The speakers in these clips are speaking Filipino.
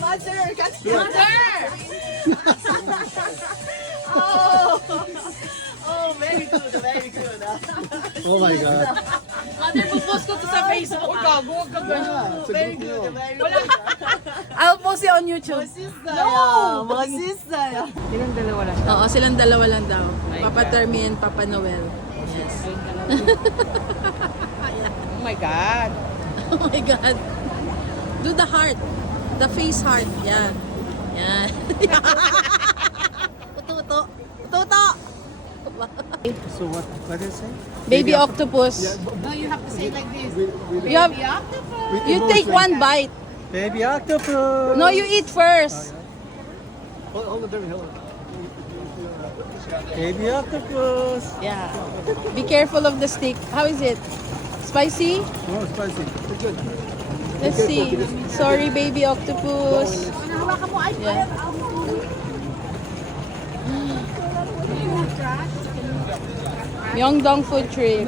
Mother! Oh, very good, very good. Oh my God. Mother, pupost ko to sa Facebook. Huwag gago, huwag ka ganun. Very good, very good. I'll post it on YouTube. No! Masisaya. Silang dalawa lang. Oo, silang dalawa lang daw. Papa Termi and Papa Noel. Yes. Oh my God. Oh my God. Do the heart. The face heart. Yan. Yan. Tuto. Tuto. So what did you say? Baby octopus. No, you have to say like this. You have, With you take emotion. one bite. Baby octopus. No, you eat first. Hold on, David, hold on. Baby octopus. Yeah. Be careful of the stick. How is it? Spicy? Oh, spicy. It's good. Let's see. Sorry, baby octopus. Yeah. Myeongdong food trip.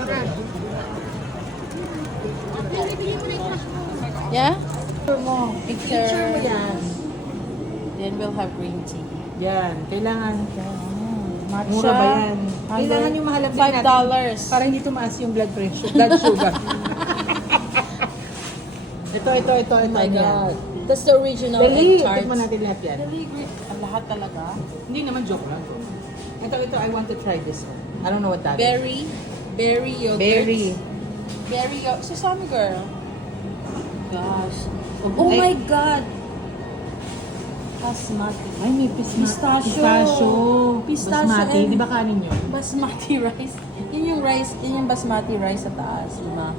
Yeah? Picture. Then we'll have green tea. Yan. Kailangan. Matcha. Mura ba yan? Kailangan yung mahalap din natin. $5. Para hindi tumaas yung blood pressure. Blood sugar. ito. Oh my God. That's the original Dali. egg tart. Tikman natin lahat yan. Ang lahat talaga. Hindi naman joke lang. Ito, I want to try this one. I don't know what that is. Berry yogurt. Berry yogurt. Sesame girl. Gosh. Oh Ay. my God. Basmati. Ay, may pistachio. Pistachio Basmati. and- Di ba kanin yun? Basmati rice. Yun yung rice, yun yung basmati rice sa taas. Diba?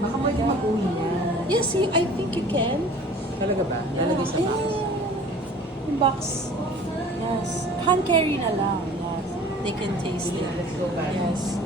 Baka pwede mag-uwi yan. Yes, I think you can. Talaga ba? Lalagay sa box. Yung box. Yes. Hand carry na lang. Yes. They can taste it. Let's go back. Yes.